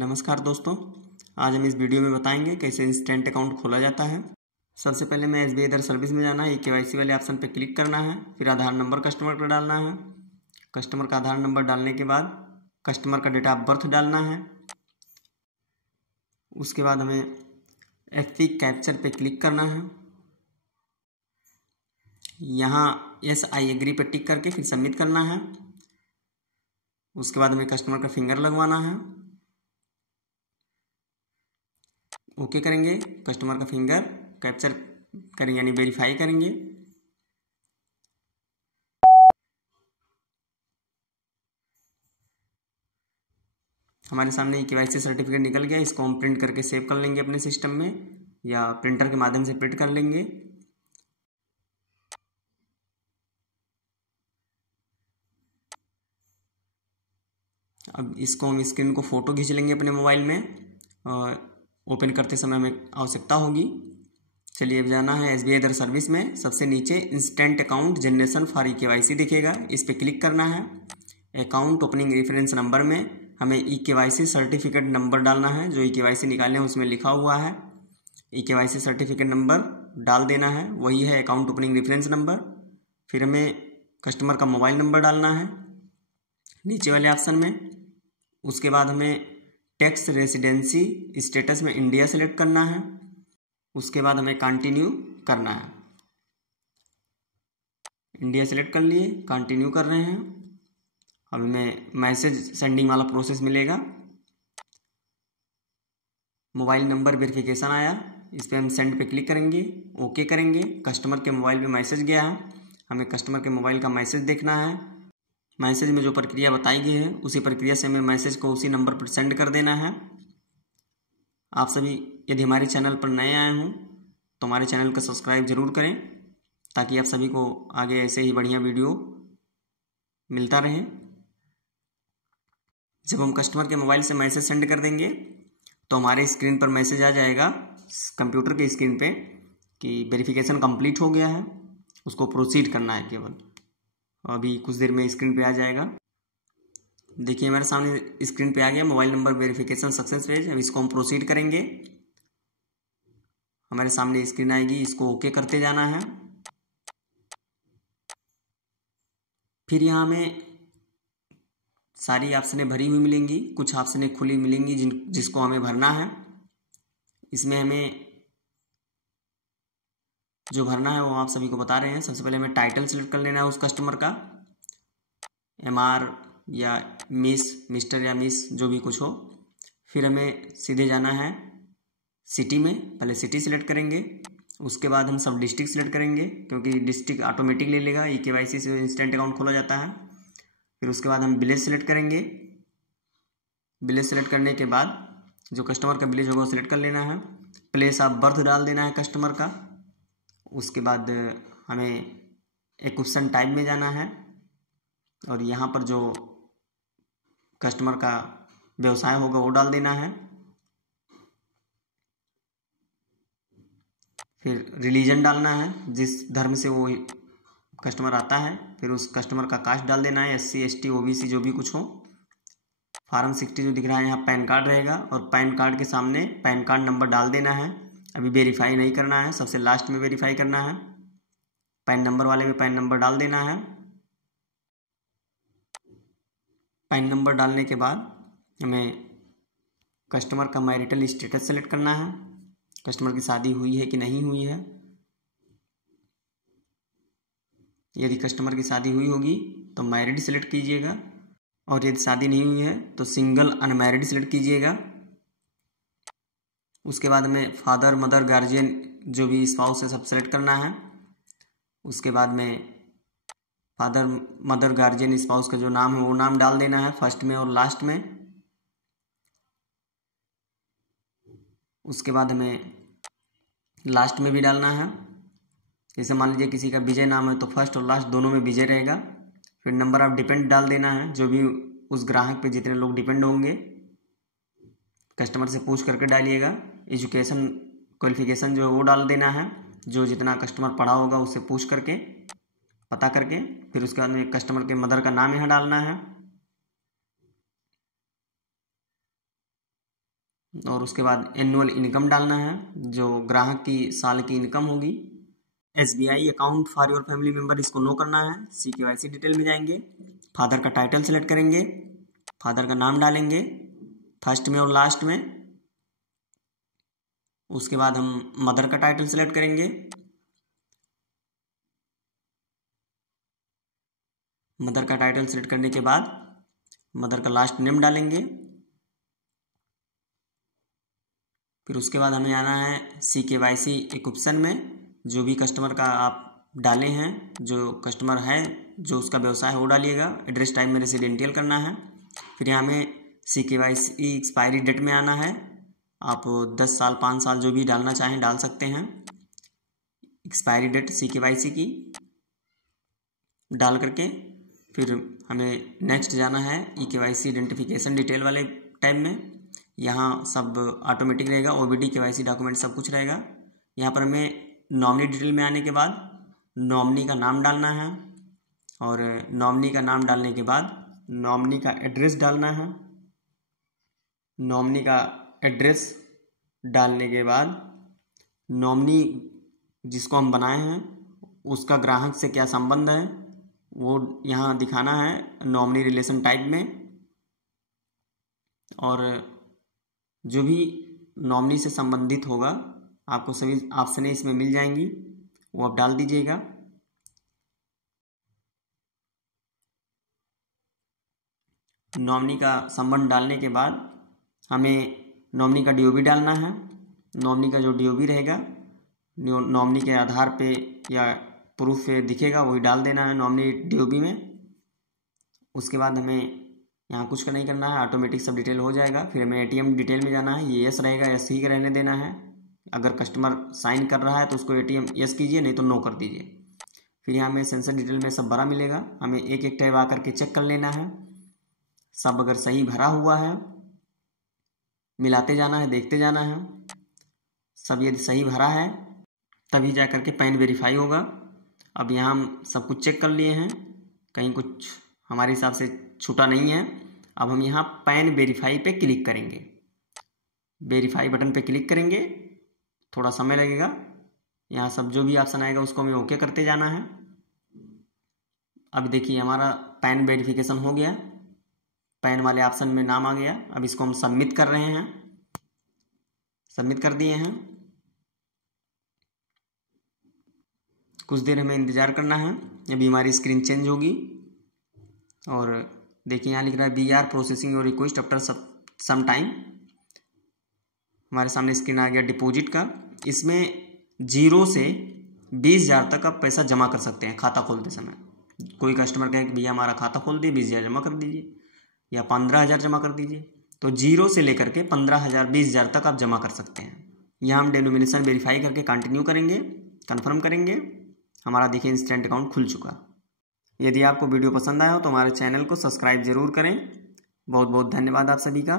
नमस्कार दोस्तों, आज हम इस वीडियो में बताएंगे कैसे इंस्टेंट अकाउंट खोला जाता है। सबसे पहले मैं एसबीआई अदर सर्विस में जाना है, केवाईसी वाले ऑप्शन पर क्लिक करना है, फिर आधार नंबर कस्टमर का डालना है। कस्टमर का आधार नंबर डालने के बाद कस्टमर का डेट ऑफ बर्थ डालना है। उसके बाद हमें एफपी कैप्चर पे क्लिक करना है। यहाँ यस आई एग्री पे टिक करके फिर सबमिट करना है। उसके बाद हमें कस्टमर का फिंगर लगवाना है। ओके करेंगे, कस्टमर का फिंगर कैप्चर करेंगे यानी वेरीफाई करेंगे। हमारे सामने केवाईसी सर्टिफिकेट निकल गया। इसको हम प्रिंट करके सेव कर लेंगे अपने सिस्टम में या प्रिंटर के माध्यम से प्रिंट कर लेंगे। अब इसको हम स्क्रीन को फ़ोटो खींच लेंगे अपने मोबाइल में और ओपन करते समय हमें आवश्यकता होगी। चलिए अब जाना है एसबीआई अदर सर्विस में। सबसे नीचे instant account generation for e KYC दिखेगा, इस पर क्लिक करना है। अकाउंट ओपनिंग रेफरेंस नंबर में हमें ई केवाईसी सर्टिफिकेट नंबर डालना है। जो ई केवाईसी निकालने हैं उसमें लिखा हुआ है ई केवाईसी सर्टिफिकेट नंबर डाल देना है, वही है अकाउंट ओपनिंग रेफरेंस नंबर। फिर हमें कस्टमर का मोबाइल नंबर डालना है नीचे वाले ऑप्शन में। उसके बाद हमें टैक्स रेसिडेंसी स्टेटस में इंडिया सेलेक्ट करना है। उसके बाद हमें कंटिन्यू करना है। इंडिया सेलेक्ट कर लिए, कंटिन्यू कर रहे हैं। अब हमें मैसेज सेंडिंग वाला प्रोसेस मिलेगा। मोबाइल नंबर वेरिफिकेशन आया, इस पर हम सेंड पे क्लिक करेंगे, ओके करेंगे। कस्टमर के मोबाइल पे मैसेज गया है, हमें कस्टमर के मोबाइल का मैसेज देखना है। मैसेज में जो प्रक्रिया बताई गई है उसी प्रक्रिया से हमें मैसेज को उसी नंबर पर सेंड कर देना है। आप सभी यदि हमारे चैनल पर नए आए हों तो हमारे चैनल को सब्सक्राइब जरूर करें ताकि आप सभी को आगे ऐसे ही बढ़िया वीडियो मिलता रहे। जब हम कस्टमर के मोबाइल से मैसेज सेंड कर देंगे तो हमारे स्क्रीन पर मैसेज आ जाएगा कंप्यूटर की स्क्रीन पे कि वेरिफिकेशन कंप्लीट हो गया है, उसको प्रोसीड करना है केवल। अभी कुछ देर में स्क्रीन पे आ जाएगा। देखिए हमारे सामने स्क्रीन पे आ गया mobile number verification success page. अब इसको हम प्रोसीड करेंगे, हमारे सामने स्क्रीन आएगी, इसको ओके करते जाना है। फिर यहाँ हमें सारी ऑप्शनें भरी हुई मिलेंगी, कुछ ऑप्शनें खुली मिलेंगी जिसको हमें भरना है। इसमें हमें जो भरना है वो आप सभी को बता रहे हैं। सबसे पहले हमें टाइटल सेलेक्ट कर लेना है उस कस्टमर का, एमआर या मिस, मिस्टर या मिस जो भी कुछ हो। फिर हमें सीधे जाना है सिटी में, पहले सिटी सेलेक्ट करेंगे। उसके बाद हम सब डिस्ट्रिक्ट सेलेक्ट करेंगे क्योंकि डिस्ट्रिक्ट ऑटोमेटिक ले लेगा, ई केवाईसी से इंस्टेंट अकाउंट खोला जाता है। फिर उसके बाद हम विलेज सेलेक्ट करेंगे। विलेज सेलेक्ट करने के बाद जो कस्टमर का विलेज होगा वो सिलेक्ट कर लेना है। प्लेस ऑफ बर्थ डाल देना है कस्टमर का। उसके बाद हमें एक ऑप्शन टाइप में जाना है और यहाँ पर जो कस्टमर का व्यवसाय होगा वो डाल देना है। फिर रिलीजन डालना है, जिस धर्म से वो कस्टमर आता है। फिर उस कस्टमर का कास्ट डाल देना है, SC ST OBC जो भी कुछ हो। फार्म 60 जो दिख रहा है यहाँ पैन कार्ड रहेगा और पैन कार्ड के सामने पैन कार्ड नंबर डाल देना है। अभी वेरीफाई नहीं करना है, सबसे लास्ट में वेरीफाई करना है। पैन नंबर वाले में पैन नंबर डाल देना है। पैन नंबर डालने के बाद हमें कस्टमर का मैरिटल स्टेटस सेलेक्ट करना है, कस्टमर की शादी हुई है कि नहीं हुई है। यदि कस्टमर की शादी हुई होगी तो मैरिड सेलेक्ट कीजिएगा और यदि शादी नहीं हुई है तो सिंगल अनमैरिड सेलेक्ट कीजिएगा। उसके बाद हमें फादर मदर गार्जियन जो भी स्पाउस है सब सेलेक्ट करना है। उसके बाद में फादर मदर गार्जियन स्पाउस का जो नाम है वो नाम डाल देना है फर्स्ट में और लास्ट में। उसके बाद हमें लास्ट में भी डालना है। जैसे मान लीजिए किसी का विजय नाम है तो फर्स्ट और लास्ट दोनों में विजय रहेगा। फिर नंबर ऑफ डिपेंड डाल देना है, जो भी उस ग्राहक पे जितने लोग डिपेंड होंगे कस्टमर से पूछ करके डालिएगा। एजुकेशन क्वालिफिकेशन जो है वो डाल देना है, जो जितना कस्टमर पढ़ा होगा उससे पूछ करके पता करके। फिर उसके बाद में कस्टमर के मदर का नाम यहाँ डालना है। और उसके बाद एनुअल इनकम डालना है, जो ग्राहक की साल की इनकम होगी। SBI account for your family member, इसको नो करना है। CKYC डिटेल में जाएंगे, फादर का टाइटल सेलेक्ट करेंगे, फादर का नाम डालेंगे फर्स्ट में और लास्ट में। उसके बाद हम मदर का टाइटल सेलेक्ट करेंगे, मदर का टाइटल सेलेक्ट करने के बाद मदर का लास्ट नेम डालेंगे। फिर उसके बाद हमें आना है CKYC एक ऑप्शन में, जो भी कस्टमर का आप डाले हैं, जो कस्टमर है जो उसका व्यवसाय है वो डालिएगा। एड्रेस टाइप में रेसिडेंशियल करना है। फिर यहाँ हमें CKYC एक्सपायरी डेट में आना है, आप 10 साल 5 साल जो भी डालना चाहें डाल सकते हैं। एक्सपायरी डेट CKYC की डाल करके फिर हमें नेक्स्ट जाना है EKYC आइडेंटिफिकेशन डिटेल वाले टैब में। यहाँ सब ऑटोमेटिक रहेगा, OBD KYC डॉक्यूमेंट सब कुछ रहेगा। यहाँ पर हमें नॉमिनी डिटेल में आने के बाद नॉमिनी का नाम डालना है, और नॉमिनी का नाम डालने के बाद नॉमिनी का एड्रेस डालना है। नॉमिनी का एड्रेस डालने के बाद नॉमिनी जिसको हम बनाए हैं उसका ग्राहक से क्या संबंध है वो यहाँ दिखाना है नॉमिनी रिलेशन टाइप में। और जो भी नॉमिनी से संबंधित होगा आपको सभी ऑप्शन इसमें मिल जाएंगी, वो आप डाल दीजिएगा। नॉमिनी का संबंध डालने के बाद हमें नॉमिनी का DOB डालना है। नॉमिनी का जो DOB रहेगा नॉमिनी के आधार पे या प्रूफ पे दिखेगा, वही डाल देना है नॉमिनी DOB में। उसके बाद हमें यहाँ कुछ नहीं करना है, ऑटोमेटिक सब डिटेल हो जाएगा। फिर हमें ATM डिटेल में जाना है, ये यस रहेगा, यस ही रहने देना है। अगर कस्टमर साइन कर रहा है तो उसको ATM यस कीजिए, नहीं तो नो कर दीजिए। फिर यहाँ हमें सेंसर डिटेल में सब भरा मिलेगा, हमें एक एक टैब आकर के चेक कर लेना है। सब अगर सही भरा हुआ है मिलाते जाना है, देखते जाना है। सब यदि सही भरा है तभी जा कर के पैन वेरीफाई होगा। अब यहाँ हम सब कुछ चेक कर लिए हैं, कहीं कुछ हमारे हिसाब से छूटा नहीं है। अब हम यहाँ पैन वेरीफाई पे क्लिक करेंगे, वेरीफाई बटन पे क्लिक करेंगे, थोड़ा समय लगेगा। यहाँ सब जो भी ऑप्शन आएगा उसको हमें ओके करते जाना है। अब देखिए हमारा पैन वेरिफिकेशन हो गया, पैन वाले ऑप्शन में नाम आ गया। अब इसको हम सबमिट कर रहे हैं, सबमिट कर दिए हैं। कुछ देर हमें इंतज़ार करना है, अभी हमारी स्क्रीन चेंज होगी। और देखिए यहाँ लिख रहा है BR processing your request after some time. हमारे सामने स्क्रीन आ गया डिपॉजिट का। इसमें 0 से 20,000 तक आप पैसा जमा कर सकते हैं खाता खोलते समय। कोई कस्टमर कहे कि भैया हमारा खाता खोल दिए, 20,000 जमा कर दीजिए या 15,000 जमा कर दीजिए, तो 0 से लेकर के 15,000 20,000 तक आप जमा कर सकते हैं। यहाँ हम डेनोमिनेशन वेरीफाई करके कंटिन्यू करेंगे, कन्फर्म करेंगे। हमारा देखिए इंस्टेंट अकाउंट खुल चुका। यदि आपको वीडियो पसंद आया हो तो हमारे चैनल को सब्सक्राइब जरूर करें। बहुत बहुत धन्यवाद आप सभी का।